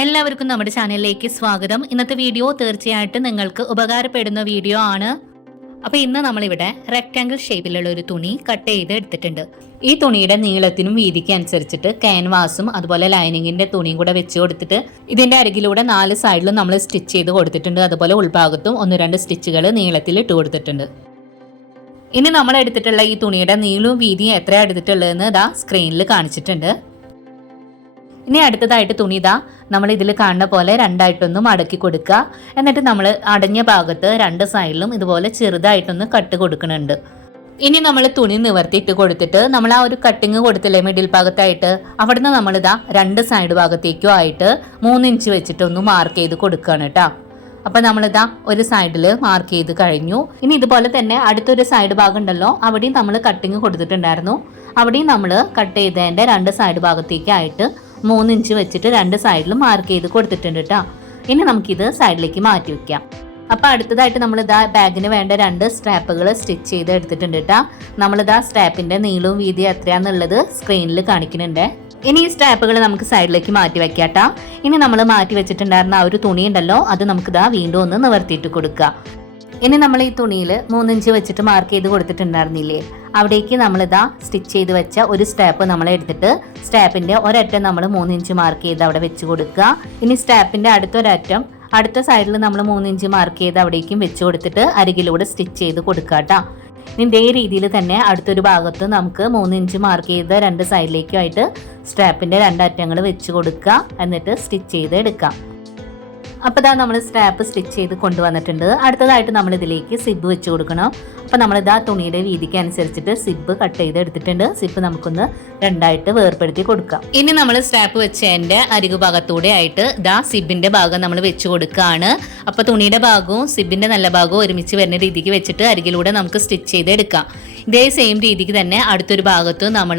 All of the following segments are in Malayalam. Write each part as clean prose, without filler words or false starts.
എല്ലാവർക്കും നമ്മുടെ ചാനലിലേക്ക് സ്വാഗതം. ഇന്നത്തെ വീഡിയോ തീർച്ചയായിട്ടും നിങ്ങൾക്ക് ഉപകാരപ്പെടുന്ന വീഡിയോ ആണ്. അപ്പോൾ ഇന്ന് നമ്മളിവിടെ റെക്ടാങ്കിൾ ഷേപ്പിലുള്ള ഒരു തുണി കട്ട് ചെയ്ത് എടുത്തിട്ടുണ്ട്. ഈ തുണിയുടെ നീളത്തിനും വീതിക്കും അനുസരിച്ചിട്ട് ക്യാൻവാസും അതുപോലെ ലൈനിങ്ങിന്റെ തുണിയും കൂടെ വെച്ച് കൊടുത്തിട്ട് ഇതിന്റെ അരികിലൂടെ 4 സൈഡിലും നമ്മൾ സ്റ്റിച്ച് ചെയ്ത് കൊടുത്തിട്ടുണ്ട്. അതുപോലെ ഉൾഭാഗത്തും 1-2 സ്റ്റിച്ചുകൾ നീളത്തിൽ ഇട്ട് കൊടുത്തിട്ടുണ്ട്. ഇനി നമ്മൾ എടുത്തിട്ടുള്ള ഈ തുണിയുടെ നീളവും വീതിയും എത്രയാണ് എടുത്തിട്ടുള്ളതെന്ന് ഇതാ സ്ക്രീനിൽ കാണിച്ചിട്ടുണ്ട്. ഇനി അടുത്തതായിട്ട് തുണി ഇതാ നമ്മൾ ഇതിൽ കാണുന്ന പോലെ രണ്ടായിട്ടൊന്ന് മടക്കി കൊടുക്കുക. എന്നിട്ട് നമ്മൾ അടഞ്ഞ ഭാഗത്ത് 2 സൈഡിലും ഇതുപോലെ ചെറുതായിട്ടൊന്ന് കട്ട് കൊടുക്കുന്നുണ്ട്. ഇനി നമ്മൾ തുണി നിവർത്തിയിട്ട് കൊടുത്തിട്ട് നമ്മൾ ആ ഒരു കട്ടിങ് കൊടുത്തില്ലേ മിഡിൽ ഭാഗത്തായിട്ട്, അവിടുന്ന് നമ്മളിതാ 2 സൈഡ് ഭാഗത്തേക്കും ആയിട്ട് 3 ഇഞ്ച് വെച്ചിട്ട് ഒന്ന് മാർക്ക് ചെയ്ത് കൊടുക്കുകയാണ് കേട്ടോ. അപ്പൊ നമ്മളിതാ ഒരു സൈഡിൽ മാർക്ക് ചെയ്ത് കഴിഞ്ഞു. ഇനി ഇതുപോലെ തന്നെ അടുത്തൊരു സൈഡ് ഭാഗം ഉണ്ടല്ലോ, അവിടെയും നമ്മൾ കട്ടിങ് കൊടുത്തിട്ടുണ്ടായിരുന്നു. അവിടെയും നമ്മൾ കട്ട് ചെയ്തതിന്റെ 2 സൈഡ് ഭാഗത്തേക്കായിട്ട് 3 ഇഞ്ച് വെച്ചിട്ട് 2 സൈഡിലും മാർക്ക് ചെയ്ത് കൊടുത്തിട്ടുണ്ട് കേട്ടോ. ഇനി നമുക്കിത് സൈഡിലേക്ക് മാറ്റി വെക്കാം. അപ്പൊ അടുത്തതായിട്ട് നമ്മളിതാ ബാഗിന് വേണ്ട 2 സ്ട്രാപ്പുകൾ സ്റ്റിച്ച് ചെയ്ത് എടുത്തിട്ടുണ്ട് കേട്ടോ. നമ്മളിതാ സ്ട്രാപ്പിന്റെ നീളവും വീതിയും എത്രയാന്നുള്ളത് സ്ക്രീനിൽ കാണിക്കുന്നുണ്ട്. ഇനി ഈ സ്ട്രാപ്പുകൾ നമുക്ക് സൈഡിലേക്ക് മാറ്റി വെക്കാട്ടോ. ഇനി നമ്മൾ മാറ്റി വെച്ചിട്ടുണ്ടായിരുന്ന ആ ഒരു തുണി ഉണ്ടല്ലോ, അത് നമുക്കിതാ വീണ്ടും ഒന്ന് നിവർത്തിയിട്ട് കൊടുക്കുക. ഇനി നമ്മൾ ഈ തുണിയിൽ 3 ഇഞ്ച് വെച്ചിട്ട് മാർക്ക് ചെയ്ത് കൊടുത്തിട്ടുണ്ടായിരുന്നില്ലേ, അവിടേക്ക് നമ്മളിതാ സ്റ്റിച്ച് ചെയ്ത് വെച്ച ഒരു സ്ട്രാപ്പ് നമ്മൾ എടുത്തിട്ട് സ്ട്രാപ്പിന്റെ ഒരറ്റം നമ്മൾ 3 ഇഞ്ച് മാർക്ക് ചെയ്ത് അവിടെ വെച്ച് കൊടുക്കുക. ഇനി സ്ട്രാപ്പിന്റെ അടുത്തൊരറ്റം അടുത്ത സൈഡിൽ നമ്മൾ 3 ഇഞ്ച് മാർക്ക് ചെയ്ത് അവിടേക്കും വെച്ച് കൊടുത്തിട്ട് അരികിലൂടെ സ്റ്റിച്ച് ചെയ്ത് കൊടുക്കുക കേട്ടോ. ഇനി ഇതേ രീതിയിൽ തന്നെ അടുത്തൊരു ഭാഗത്ത് നമുക്ക് 3 ഇഞ്ച് മാർക്ക് ചെയ്ത് 2 സൈഡിലേക്കുമായിട്ട് സ്ട്രാപ്പിന്റെ 2 അറ്റങ്ങൾ വെച്ച് കൊടുക്കുക. എന്നിട്ട് സ്റ്റിച്ച് ചെയ്ത് എടുക്കാം. അപ്പോൾ ഇതാ നമ്മൾ സ്ട്രാപ്പ് സ്റ്റിച്ച് ചെയ്ത് കൊണ്ടുവന്നിട്ടുണ്ട്. അടുത്തതായിട്ട് നമ്മൾ ഇതിലേക്ക് സിബ് വെച്ച് കൊടുക്കണം. അപ്പോൾ നമ്മളിതാ തുണിയുടെ വീതിക്ക് അനുസരിച്ചിട്ട് സിബ് കട്ട് ചെയ്ത് എടുത്തിട്ടുണ്ട്. സിബ് നമുക്കൊന്ന് 2ആയിട്ട് വേർപ്പെടുത്തി കൊടുക്കാം. ഇനി നമ്മൾ സ്ട്രാപ്പ് വെച്ചതിന്റെ അരികു ഭാഗത്തൂടെ ആയിട്ട് ഇതാ സിബിന്റെ ഭാഗം നമ്മൾ വെച്ച് കൊടുക്കുകയാണ്. അപ്പോൾ തുണിയുടെ ഭാഗവും സിബിന്റെ നല്ല ഭാഗവും ഒരുമിച്ച് വരുന്ന രീതിക്ക് വെച്ചിട്ട് അരികിലൂടെ നമുക്ക് സ്റ്റിച്ച് ചെയ്ത് എടുക്കാം. ഇതേ സെയിം രീതിക്ക് തന്നെ അടുത്തൊരു ഭാഗത്ത് നമ്മൾ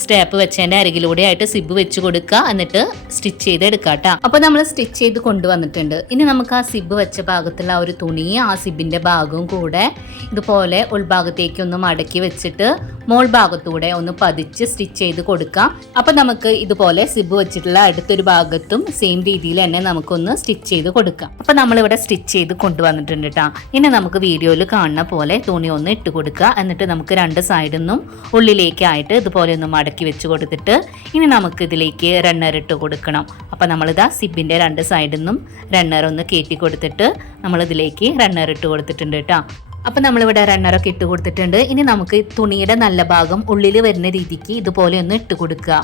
സ്ട്രാപ്പ് വെച്ചതിന്റെ അരികിലൂടെ ആയിട്ട് സിബ് വെച്ച് കൊടുക്കുക. എന്നിട്ട് സ്റ്റിച്ച് ചെയ്ത് എടുക്കാം കേട്ടോ. അപ്പോൾ നമ്മൾ സ്റ്റിച്ച് ചെയ്ത് കൊണ്ടുവന്നിട്ടുണ്ട്. ഇനി നമുക്ക് ആ സിബ് വെച്ച ഭാഗത്തുള്ള ഒരു തുണി ആ സിബിന്റെ ഭാഗവും കൂടെ ഇതുപോലെ ഉൾഭാഗത്തേക്ക് ഒന്ന് മടക്കി വെച്ചിട്ട് മോൾ ഭാഗത്തൂടെ ഒന്ന് പതിച്ച് സ്റ്റിച്ച് ചെയ്ത് കൊടുക്കാം. അപ്പൊ നമുക്ക് ഇതുപോലെ സിബ് വെച്ചിട്ടുള്ള അടുത്തൊരു ഭാഗത്തും സെയിം രീതിയിൽ തന്നെ നമുക്കൊന്ന് സ്റ്റിച്ച് ചെയ്ത് കൊടുക്കാം. അപ്പൊ നമ്മളിവിടെ സ്റ്റിച്ച് ചെയ്ത് കൊണ്ടുവന്നിട്ടുണ്ട് കേട്ടോ. ഇനി നമുക്ക് വീഡിയോയിൽ കാണുന്ന പോലെ തുണി ഒന്ന് ഇട്ട് കൊടുക്കുക. എന്നിട്ട് നമുക്ക് 2 സൈഡിൽ നിന്നും ഉള്ളിലേക്കായിട്ട് ഇതുപോലെ ഒന്ന് മടക്കി വെച്ച് കൊടുത്തിട്ട് ഇനി നമുക്ക് ഇതിലേക്ക് റണ്ണർ ഇട്ട് കൊടുക്കണം. അപ്പൊ നമ്മളിതാ സിബിന്റെ 2 സൈഡിൽ നിന്നും റണ്ണർ ഒന്ന് കയറ്റി കൊടുത്തിട്ട് നമ്മൾ ഇതിലേക്ക് റണ്ണർ ഇട്ട് കൊടുത്തിട്ടുണ്ട് കേട്ടോ. അപ്പൊ നമ്മളിവിടെ റണ്ണറൊക്കെ ഇട്ട് കൊടുത്തിട്ടുണ്ട്. ഇനി നമുക്ക് തുണിയുടെ നല്ല ഭാഗം ഉള്ളിൽ വരുന്ന രീതിക്ക് ഇതുപോലെ ഒന്ന് ഇട്ട് കൊടുക്കുക.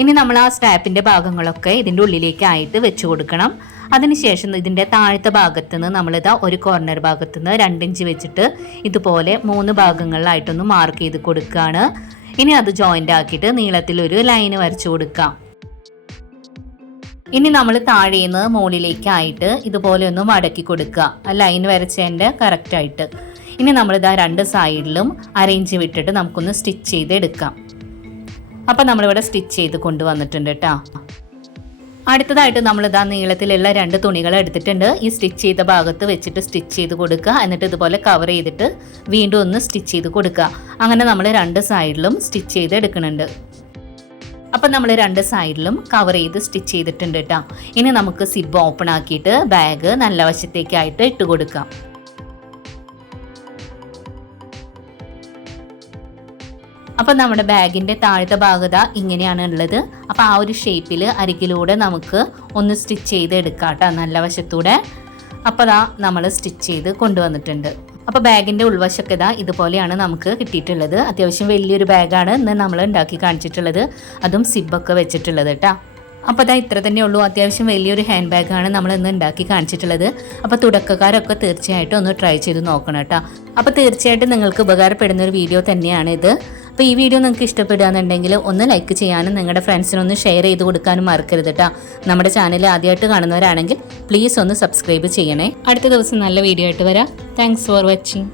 ഇനി നമ്മൾ ആ സ്ട്രാപ്പിന്റെ ഭാഗങ്ങളൊക്കെ ഇതിന്റെ ഉള്ളിലേക്കായിട്ട് വെച്ച് കൊടുക്കണം. അതിനുശേഷം ഇതിന്റെ താഴത്തെ ഭാഗത്ത് നിന്ന് നമ്മളിതാ ഒരു കോർണർ ഭാഗത്ത് നിന്ന് 2 ഇഞ്ച് വെച്ചിട്ട് ഇതുപോലെ 3 ഭാഗങ്ങളിലായിട്ടൊന്ന് മാർക്ക് ചെയ്ത് കൊടുക്കുകയാണ്. ഇനി അത് ജോയിന്റ് ആക്കിയിട്ട് നീളത്തിൽ ഒരു ലൈന് വരച്ചു കൊടുക്കാം. ഇനി നമ്മൾ താഴേന്ന് മുകളിലേക്കായിട്ട് ഇതുപോലെ ഒന്ന് മടക്കി കൊടുക്കുക, ആ ലൈൻ വരച്ചതിൻ്റെ കറക്റ്റായിട്ട്. ഇനി നമ്മളിതാ 2 സൈഡിലും അരയിഞ്ച് വിട്ടിട്ട് നമുക്കൊന്ന് സ്റ്റിച്ച് ചെയ്ത് എടുക്കാം. അപ്പം നമ്മളിവിടെ സ്റ്റിച്ച് ചെയ്ത് കൊണ്ടുവന്നിട്ടുണ്ട് കേട്ടോ. അടുത്തതായിട്ട് നമ്മളിതാ നീളത്തിലുള്ള 2 തുണികൾ എടുത്തിട്ടുണ്ട്. ഈ സ്റ്റിച്ച് ചെയ്ത ഭാഗത്ത് വെച്ചിട്ട് സ്റ്റിച്ച് ചെയ്ത് കൊടുക്കുക. എന്നിട്ട് ഇതുപോലെ കവർ ചെയ്തിട്ട് വീണ്ടും ഒന്ന് സ്റ്റിച്ച് ചെയ്ത് കൊടുക്കുക. അങ്ങനെ നമ്മൾ 2 സൈഡിലും സ്റ്റിച്ച് ചെയ്ത് എടുക്കുന്നുണ്ട്. അപ്പം നമ്മൾ 2 സൈഡിലും കവർ ചെയ്ത് സ്റ്റിച്ച് ചെയ്തിട്ടുണ്ട് കേട്ടോ. ഇനി നമുക്ക് സിബ് ഓപ്പൺ ആക്കിയിട്ട് ബാഗ് നല്ല വശത്തേക്കായിട്ട് ഇട്ട് കൊടുക്കാം. അപ്പം നമ്മുടെ ബാഗിൻ്റെ താഴത്തെ ഭാഗത ഇങ്ങനെയാണ് ഉള്ളത്. അപ്പം ആ ഒരു ഷേപ്പിൽ അരികിലൂടെ നമുക്ക് ഒന്ന് സ്റ്റിച്ച് ചെയ്ത് എടുക്കാം കേട്ടോ, നല്ല വശത്തൂടെ. അപ്പോൾ അതാ നമ്മൾ സ്റ്റിച്ച് ചെയ്ത് കൊണ്ടുവന്നിട്ടുണ്ട്. അപ്പോൾ ബാഗിൻ്റെ ഉൾവശമൊക്കെ ഇതാ ഇതുപോലെയാണ് നമുക്ക് കിട്ടിയിട്ടുള്ളത്. അത്യാവശ്യം വലിയൊരു ബാഗാണ് ഇന്ന് നമ്മൾ ഉണ്ടാക്കി കാണിച്ചിട്ടുള്ളത്, അതും സിബൊക്കെ വെച്ചിട്ടുള്ളത് കേട്ടോ. അപ്പോൾ അതാ ഇത്ര തന്നെ ഉള്ളൂ. അത്യാവശ്യം വലിയൊരു ഹാൻഡ് ബാഗാണ് നമ്മൾ ഇന്ന് ഉണ്ടാക്കി കാണിച്ചിട്ടുള്ളത്. അപ്പോൾ തുടക്കക്കാരൊക്കെ തീർച്ചയായിട്ടും ഒന്ന് ട്രൈ ചെയ്ത് നോക്കണം കേട്ടോ. അപ്പോൾ തീർച്ചയായിട്ടും നിങ്ങൾക്ക് ഉപകാരപ്പെടുന്ന ഒരു വീഡിയോ തന്നെയാണ് ഇത്. അപ്പോൾ ഈ വീഡിയോ നിങ്ങൾക്ക് ഇഷ്ടപ്പെടുകയാണെന്നുണ്ടെങ്കിൽ ഒന്ന് ലൈക്ക് ചെയ്യാനും നിങ്ങളുടെ ഫ്രണ്ട്സിനൊന്ന് ഷെയർ ചെയ്ത് കൊടുക്കാനും മറക്കരുത് കേട്ടോ. നമ്മുടെ ചാനൽ ആദ്യമായിട്ട് കാണുന്നവരാണെങ്കിൽ പ്ലീസ് ഒന്ന് സബ്സ്ക്രൈബ് ചെയ്യണേ. അടുത്ത ദിവസം നല്ല വീഡിയോ ആയിട്ട് വരാം. Thanks for watching.